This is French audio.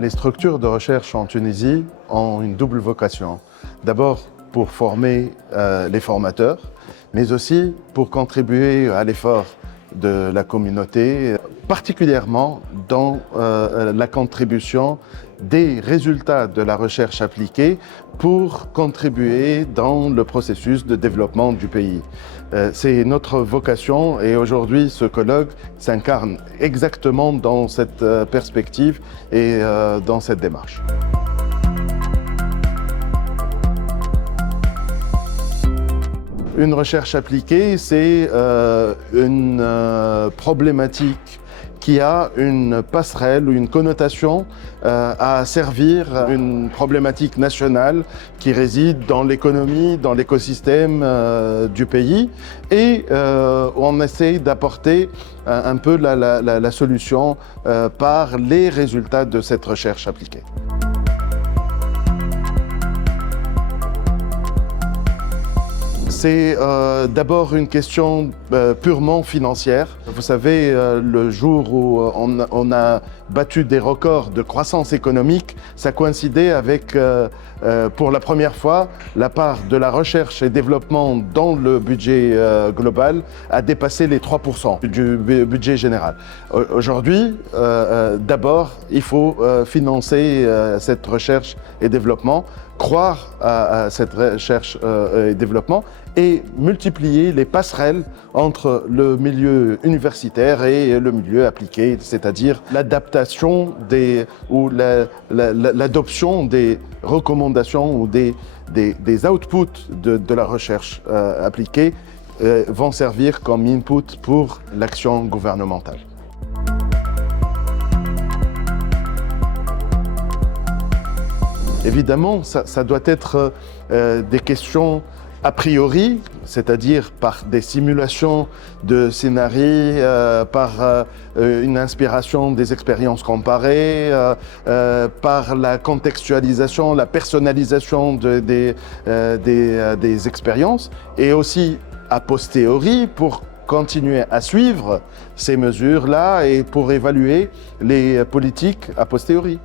Les structures de recherche en Tunisie ont une double vocation. D'abord pour former les formateurs, mais aussi pour contribuer à l'effort de la communauté, particulièrement dans la contribution des résultats de la recherche appliquée pour contribuer dans le processus de développement du pays. C'est notre vocation et aujourd'hui ce colloque s'incarne exactement dans cette perspective et dans cette démarche. Une recherche appliquée, c'est une problématique qui a une passerelle ou une connotation à servir une problématique nationale qui réside dans l'économie, dans l'écosystème du pays et on essaie d'apporter un peu la solution par les résultats de cette recherche appliquée. C'est d'abord une question purement financière. Vous savez, le jour où on a battu des records de croissance économique, ça coïncidait avec, pour la première fois, la part de la recherche et développement dans le budget global a dépassé les 3% du budget général. Aujourd'hui, d'abord, il faut financer cette recherche et développement, croire à cette recherche et développement et multiplier les passerelles entre le milieu universitaire et le milieu appliqué, c'est-à-dire l'adaptation ou l'adoption des recommandations ou des outputs de la recherche appliquée vont servir comme input pour l'action gouvernementale. Évidemment, ça doit être des questions a priori, c'est-à-dire par des simulations de scénarios, par une inspiration des expériences comparées, par la contextualisation, la personnalisation des expériences, et aussi a posteriori pour continuer à suivre ces mesures-là et pour évaluer les politiques a posteriori.